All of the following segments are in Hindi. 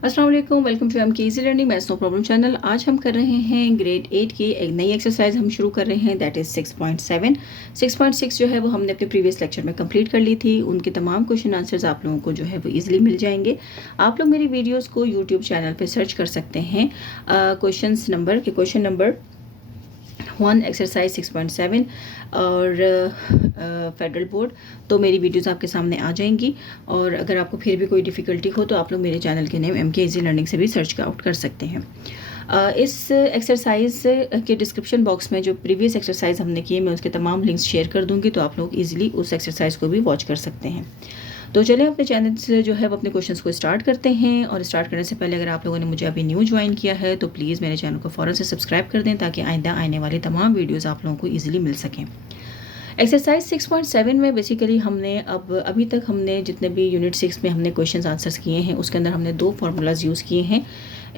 अस्सलाम वालेकुम, welcome to M K easy learning maths no problem channel. आज हम कर रहे हैं ग्रेड 8 की एक नई एक्सरसाइज हम शुरू कर रहे हैं, दैट इज़ 6.7। 6.6 जो है वो हमने अपने प्रीवियस लेक्चर में कंप्लीट कर ली थी। उनके तमाम क्वेश्चन आंसर्स आप लोगों को जो है वो इजीली मिल जाएंगे। आप लोग मेरी वीडियोस को यूट्यूब चैनल पे सर्च कर सकते हैं क्वेश्चन नंबर 1 एक्सरसाइज 6.7 और फेडरल बोर्ड। तो मेरी वीडियोस आपके सामने आ जाएंगी, और अगर आपको फिर भी कोई डिफ़िकल्टी हो तो आप लोग मेरे चैनल के name M K easy learning से भी सर्च आउट कर सकते हैं। इस एक्सरसाइज के डिस्क्रिप्शन बॉक्स में जो प्रीवियस एक्सरसाइज हमने की है, मैं उसके तमाम लिंक्स शेयर कर दूंगी, तो आप लोग इजीली उस एक्सरसाइज को भी वॉच कर सकते हैं। तो चलिए अपने चैनल से जो है वो अपने क्वेश्चंस को स्टार्ट करते हैं। और स्टार्ट करने से पहले अगर आप लोगों ने मुझे अभी न्यू ज्वाइन किया है तो प्लीज़ मेरे चैनल को फ़ौरन से सब्सक्राइब कर दें, ताकि आइंदा आने वाली तमाम वीडियोस आप लोगों को इजीली मिल सकें। एक्सरसाइज 6.7 में बेसिकली हमने अभी तक हमने जितने भी यूनिट 6 में हमने क्वेश्चंस आंसर्स किए हैं, उसके अंदर हमने दो फार्मूलाज यूज़ किए हैं,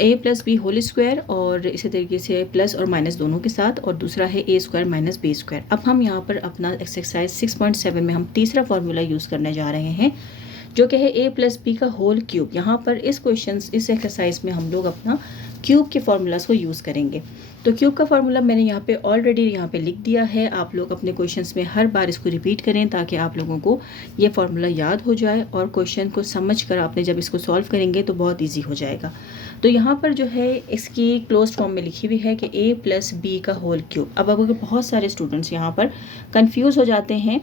a plus B whole square और इसी तरीके से प्लस और माइनस दोनों के साथ, और दूसरा है a square minus B square. अब हम यहाँ पर अपना एक्सरसाइज 6.7 में हम तीसरा फार्मूला यूज़ करने जा रहे हैं, जो कि है a प्लस बी का होल क्यूब। यहाँ पर इस एक्सरसाइज में हम लोग अपना क्यूब के फार्मूलाज को यूज़ करेंगे। तो क्यूब का फार्मूला मैंने यहाँ पे ऑलरेडी यहाँ पे लिख दिया है। आप लोग अपने क्वेश्चंस में हर बार इसको रिपीट करें, ताकि आप लोगों को ये फार्मूला याद हो जाए, और क्वेश्चन को समझ कर आपने जब इसको सॉल्व करेंगे तो बहुत ईजी हो जाएगा। तो यहाँ पर जो है इसकी क्लोज फॉर्म में लिखी हुई है कि a प्लस बी का होल क्यूब। अब अगर बहुत सारे स्टूडेंट्स यहाँ पर कन्फ्यूज़ हो जाते हैं,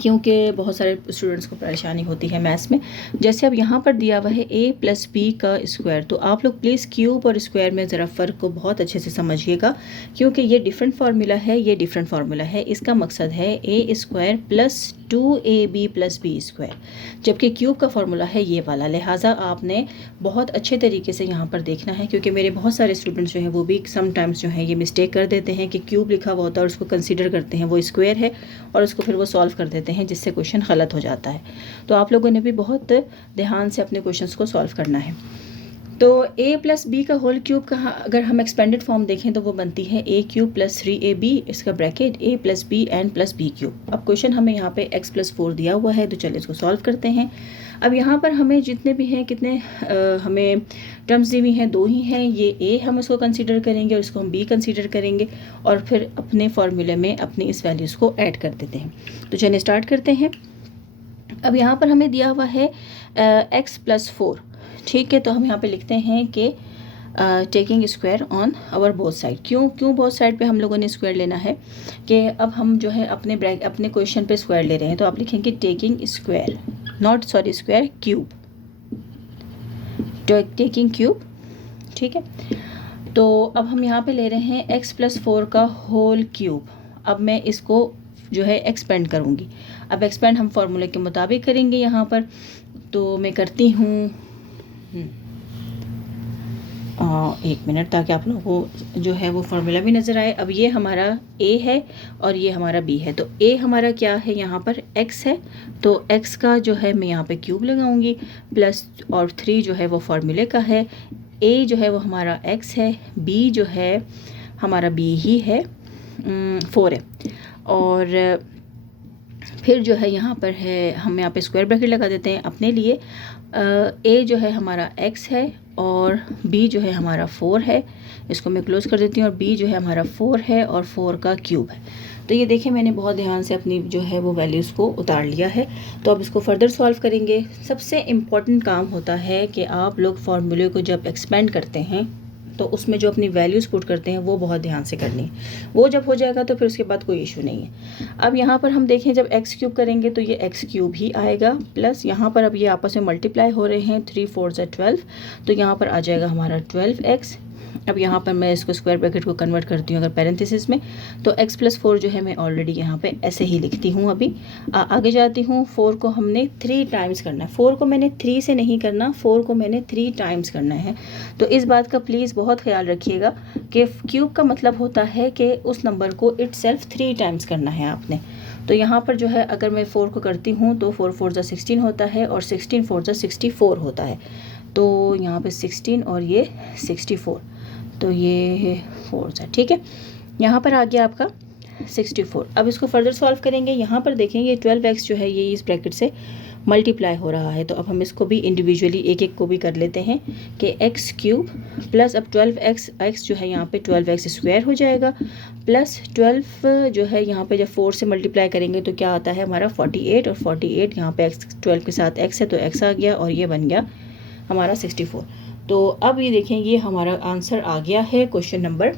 क्योंकि बहुत सारे स्टूडेंट्स को परेशानी होती है मैथ्स में। जैसे अब यहाँ पर दिया हुआ है a प्लस बी का स्क्वायर, तो आप लोग प्लीज़ क्यूब और स्क्वायर में ज़रा फ़र्क को बहुत अच्छे से समझिएगा, क्योंकि ये डिफरेंट फार्मूला है, ये डिफरेंट फार्मूला है। इसका मकसद है a square plus 2ab plus B square, जबकि क्यूब का फार्मूला है ये वाला। लिहाजा आपने बहुत अच्छे तरीके से यहाँ पर देखना है, क्योंकि मेरे बहुत सारे स्टूडेंट्स जो हैं वो भी समटाइम्स जो है ये मिस्टेक कर देते हैं कि क्यूब लिखा हुआ होता है और उसको कंसीडर करते हैं वो स्क्वायर है, और उसको फिर वो सॉल्व कर देते हैं, जिससे क्वेश्चन गलत हो जाता है। तो आप लोगों ने भी बहुत ध्यान से अपने क्वेश्चंस को सॉल्व करना है। तो a प्लस बी का होल क्यूब का अगर हम एक्सपेंडेड फॉर्म देखें तो वो बनती है a क्यूब प्लस 3ab, इसका bracket a plus B and plus B cube. अब क्वेश्चन हमें यहाँ पे x प्लस 4 दिया हुआ है, तो चलिए इसको सॉल्व करते हैं। अब यहाँ पर हमें जितने भी हैं हमें टर्म्स दी हुई हैं, दो ही हैं। ये a हम इसको कंसीडर करेंगे और इसको हम b कंसीडर करेंगे, और फिर अपने फॉर्मूले में अपनी इस वैल्यूज़ को ऐड कर देते हैं। तो चलिए स्टार्ट करते हैं। अब यहाँ पर हमें दिया हुआ है x प्लस 4, ठीक है। तो हम यहाँ पे लिखते हैं कि taking square on our both side. क्यों बोथ साइड पे हम लोगों ने स्क्वायर लेना है, कि अब हम जो है अपने क्वेश्चन पे स्क्वायर ले रहे हैं, तो आप लिखेंगे taking square, square cube, taking cube, ठीक है। तो अब हम यहाँ पे ले रहे हैं x प्लस 4 का होल क्यूब। अब मैं इसको जो है एक्सपेंड करूँगी। अब एक्सपेंड हम फॉर्मूले के मुताबिक करेंगे यहाँ पर, तो मैं करती हूँ एक मिनट, ताकि आप लोगों को जो है वो फार्मूला भी नज़र आए। अब ये हमारा a है और ये हमारा b है। तो a हमारा क्या है, यहाँ पर x है, तो x का जो है मैं यहाँ पे क्यूब लगाऊंगी, प्लस और 3 जो है वो फार्मूले का है, a जो है वो हमारा x है, b जो है हमारा b ही है, 4 है, और फिर जो है यहाँ पर है, हम यहाँ पे स्क्वायर ब्रैकेट लगा देते हैं अपने लिए। a जो है हमारा x है और b जो है हमारा 4 है, इसको मैं क्लोज कर देती हूँ, और b जो है हमारा 4 है और 4 का क्यूब है। तो ये देखिए मैंने बहुत ध्यान से अपनी जो है वो वैल्यूज़ को उतार लिया है। तो अब इसको फर्दर सॉल्व करेंगे। सबसे इम्पॉर्टेंट काम होता है कि आप लोग फार्मूले को जब एक्सपेंड करते हैं तो उसमें जो अपनी वैल्यूज़ पुट करते हैं वो बहुत ध्यान से करनी है। वो जब हो जाएगा तो फिर उसके बाद कोई इशू नहीं है। अब यहाँ पर हम देखें, जब x क्यूब करेंगे तो ये x क्यूब ही आएगा, प्लस यहाँ पर अब ये आपस में मल्टीप्लाई हो रहे हैं, 3 4 ज़ा 12, तो यहाँ पर आ जाएगा हमारा 12x। अब यहाँ पर मैं इसको स्क्वायर ब्रैकेट को कन्वर्ट करती हूँ अगर पैरेंथेसिस में, तो x प्लस 4 जो है मैं ऑलरेडी यहाँ पे ऐसे ही लिखती हूँ। अभी आगे जाती हूँ। 4 को हमने 3 टाइम्स करना है। 4 को मैंने 3 से नहीं करना, 4 को मैंने 3 टाइम्स करना है। तो इस बात का प्लीज़ बहुत ख्याल रखिएगा कि क्यूब का मतलब होता है कि उस नंबर को इटसेल्फ 3 टाइम्स करना है आपने। तो यहाँ पर जो है अगर मैं 4 को करती हूँ तो 4 4 ज़ा 16 होता है, और 16 4 ज़ा 64 होता है। तो यहाँ पे 16 और ये 64, तो ये 4 ज़ा, ठीक है। यहाँ पर आ गया आपका 64। अब इसको फर्दर सॉल्व करेंगे। यहाँ पर देखें ये 12x जो है ये इस ब्रैकेट से मल्टीप्लाई हो रहा है। तो अब हम इसको भी इंडिविजुअली एक एक को भी कर लेते हैं कि एक्स क्यूब प्लस अब 12x, एक्स जो है यहाँ पे 12x स्क्वायर हो जाएगा, प्लस 12 जो है यहाँ पे जब 4 से मल्टीप्लाई करेंगे तो क्या आता है हमारा 48, और 48 यहाँ पे x 12 के साथ x है तो x आ गया, और ये बन गया हमारा 64। तो अब ये देखें, ये हमारा आंसर आ गया है क्वेश्चन नंबर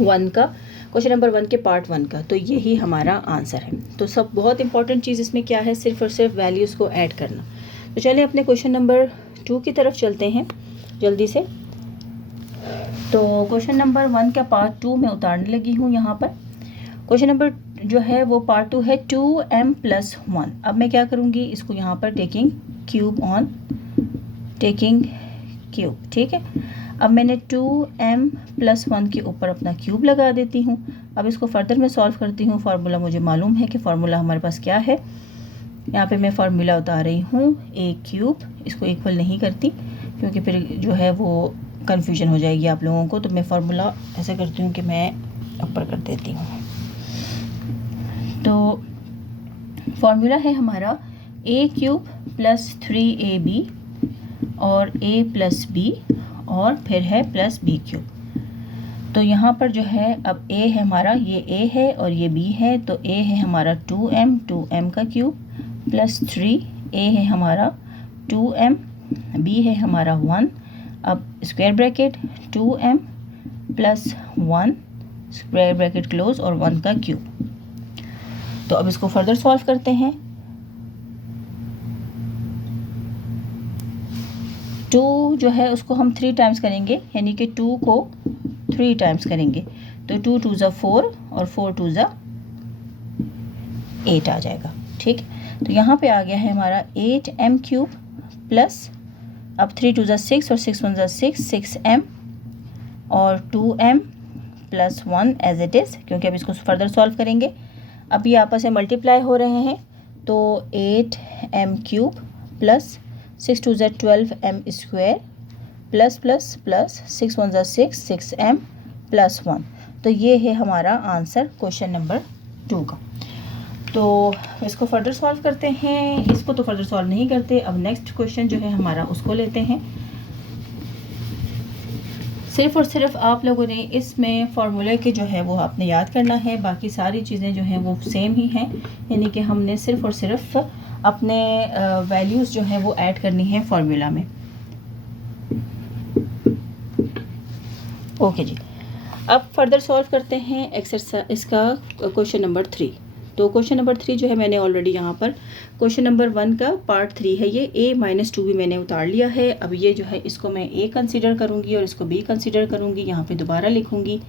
1 का, क्वेश्चन नंबर 1 के पार्ट 1 का। तो यही हमारा आंसर है। तो सब बहुत इंपॉर्टेंट चीज़ इसमें क्या है, सिर्फ और सिर्फ वैल्यूज़ को ऐड करना। तो चलिए अपने क्वेश्चन नंबर 2 की तरफ चलते हैं जल्दी से। तो क्वेश्चन नंबर 1 का पार्ट 2 में उतारने लगी हूँ यहाँ पर। क्वेश्चन नंबर जो है वो पार्ट 2 है 2m + 1। अब मैं क्या करूँगी, इसको यहाँ पर taking cube on, taking cube, ठीक है। अब मैंने 2m + 1 के ऊपर अपना क्यूब लगा देती हूँ। अब इसको फर्दर मैं सॉल्व करती हूँ। फार्मूला मुझे मालूम है कि फार्मूला हमारे पास क्या है। यहाँ पे मैं फार्मूला उतार रही हूँ a³, इसको इक्वल नहीं करती क्योंकि फिर जो है वो कन्फ्यूजन हो जाएगी आप लोगों को। तो मैं फार्मूला ऐसा करती हूँ कि मैं ऊपर कर देती हूँ। तो फार्मूला है हमारा a³ + 3ab और a + b और फिर है +b³। तो यहाँ पर जो है अब a है हमारा, ये a है और ये b है। तो a है हमारा 2m का क्यूब प्लस 3, a है हमारा 2m, b है हमारा 1। अब square bracket 2m + 1 square bracket close और 1 का क्यूब। तो अब इसको फर्दर सॉल्व करते हैं। 2 जो है उसको हम 3 टाइम्स करेंगे, यानी कि 2 को 3 टाइम्स करेंगे। तो 2 2 ज़ा 4 और 4 2 ज़ा 8 आ जाएगा, ठीक। तो यहाँ पे आ गया है हमारा 8m³ प्लस अब 3 2 ज़ा 6 और 6 1 ज़ा 6, 6m और 2m + 1 एज इट इज़, क्योंकि अब इसको फर्दर सॉल्व करेंगे। अब ये आपस में मल्टीप्लाई हो रहे हैं। तो 8m³ प्लस 6 2 ज़ा 12m² प्लस प्लस प्लस 6 1 ज़ा 6, 6m + 1। तो ये है हमारा आंसर क्वेश्चन नंबर 2 का। तो इसको फर्दर सॉल्व करते हैं। इसको तो फर्दर सॉल्व नहीं करते। अब नेक्स्ट क्वेश्चन जो है हमारा उसको लेते हैं। सिर्फ़ और सिर्फ आप लोगों ने इसमें फार्मूले के जो है वो आपने याद करना है, बाकी सारी चीज़ें जो हैं वो सेम ही हैं। यानी कि हमने सिर्फ़ और सिर्फ अपने वैल्यूज़ जो है वो ऐड करनी है फार्मूला में। ओके जी, अब फर्दर सॉल्व करते हैं एक्सरसाइज इसका क्वेश्चन नंबर 3। तो क्वेश्चन नंबर 3 जो है मैंने ऑलरेडी यहाँ पर क्वेश्चन नंबर 1 का पार्ट 3 है, ये a - 2 भी मैंने उतार लिया है। अब ये जो है इसको मैं a कंसीडर करूँगी और इसको b कंसीडर करूँगी। यहाँ पे दोबारा लिखूँगी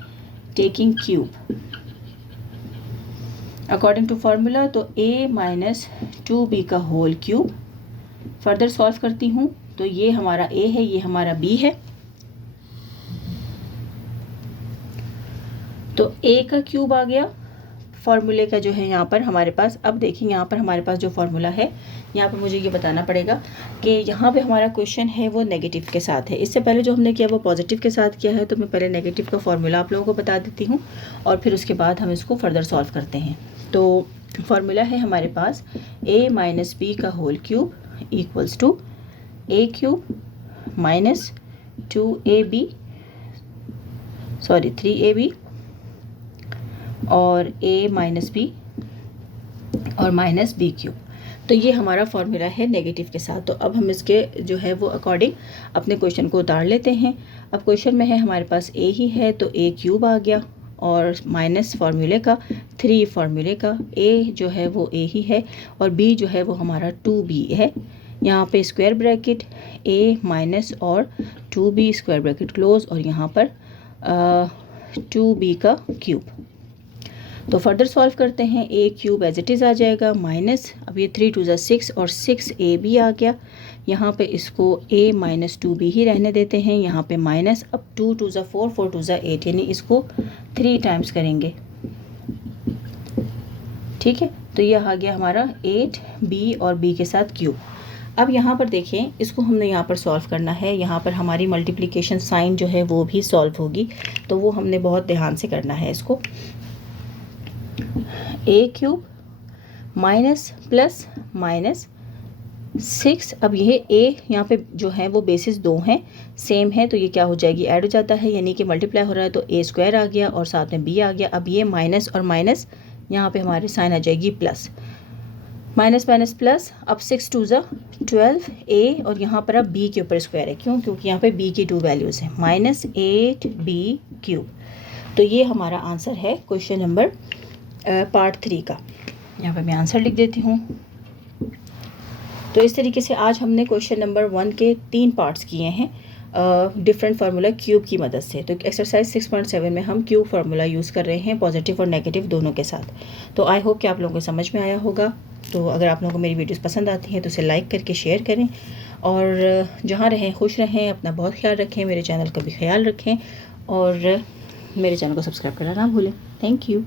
taking cube according to formula. तो a - 2b का होल क्यूब। फर्दर सॉल्व करती हूँ तो ये हमारा a है, ये हमारा b है। तो a का क्यूब आ गया फार्मूले का जो है यहाँ पर हमारे पास। अब देखिए यहाँ पर हमारे पास जो फार्मूला है, यहाँ पर मुझे ये बताना पड़ेगा कि यहाँ पे हमारा क्वेश्चन है वो नेगेटिव के साथ है। इससे पहले जो हमने किया वो पॉजिटिव के साथ किया है। तो मैं पहले नेगेटिव का फार्मूला आप लोगों को बता देती हूँ और फिर उसके बाद हम इसको फर्दर सॉल्व करते हैं। तो फार्मूला है हमारे पास a - b का whole cube equals to a³ - 2ab sorry 3ab और a - b और -b³। तो ये हमारा फार्मूला है नेगेटिव के साथ। तो अब हम इसके जो है वो अकॉर्डिंग अपने क्वेश्चन को उतार लेते हैं। अब क्वेश्चन में है हमारे पास a ही है तो a³ आ गया और माइनस फार्मूले का 3 फार्मूले का। a जो है वो a ही है और b जो है वो हमारा 2b है। यहाँ पे स्क्वायर ब्रैकेट a - और 2b स्क्वायर ब्रैकेट क्लोज और यहाँ पर 2b का क्यूब। तो फर्दर सॉल्व करते हैं। a³ एज इट इज़ आ जाएगा माइनस, अब ये 3 2 ज़ा 6 और 6ab आ गया। यहाँ पे इसको a - 2b ही रहने देते हैं। यहाँ पे माइनस, अब 2 2 ज़ा 4 4 2 ज़ा 8, यानी इसको 3 टाइम्स करेंगे, ठीक है। तो यह आ गया हमारा 8b और b के साथ क्यूब। अब यहाँ पर देखें, इसको हमने यहाँ पर सॉल्व करना है। यहाँ पर हमारी मल्टीप्लिकेशन साइन जो है वो भी सॉल्व होगी, तो वो हमने बहुत ध्यान से करना है इसको। a³ minus plus minus 6। अब ये ए यहाँ पे जो है वो बेसिस 2 हैं, सेम है, तो ये क्या हो जाएगी, ऐड हो जाता है, यानी कि मल्टीप्लाई हो रहा है, तो ए स्क्वायर आ गया और साथ में बी आ गया। अब ये माइनस और माइनस यहाँ पे हमारे साइन आ जाएगी प्लस, माइनस माइनस प्लस। अब 6 2 ज़ा 12 ए, और यहाँ पर अब बी के ऊपर स्क्वायर है, क्यों, क्योंकि यहाँ पे बी की 2 वैल्यूज़ हैं, -8b³। तो ये हमारा आंसर है क्वेश्चन नंबर पार्ट 3 का। यहाँ पर मैं आंसर लिख देती हूँ। तो इस तरीके से आज हमने क्वेश्चन नंबर 1 के 3 पार्ट्स किए हैं डिफरेंट फार्मूला क्यूब की मदद से। तो एक्सरसाइज 6.7 में हम क्यूब फार्मूला यूज़ कर रहे हैं, पॉजिटिव और नेगेटिव दोनों के साथ। तो आई होप कि आप लोगों को समझ में आया होगा। तो अगर आप लोगों को मेरी वीडियोस पसंद आती हैं तो उसे लाइक करके शेयर करें, और जहाँ रहें खुश रहें, अपना बहुत ख्याल रखें, मेरे चैनल का भी ख्याल रखें, और मेरे चैनल को सब्सक्राइब करना ना भूलें। Thank you.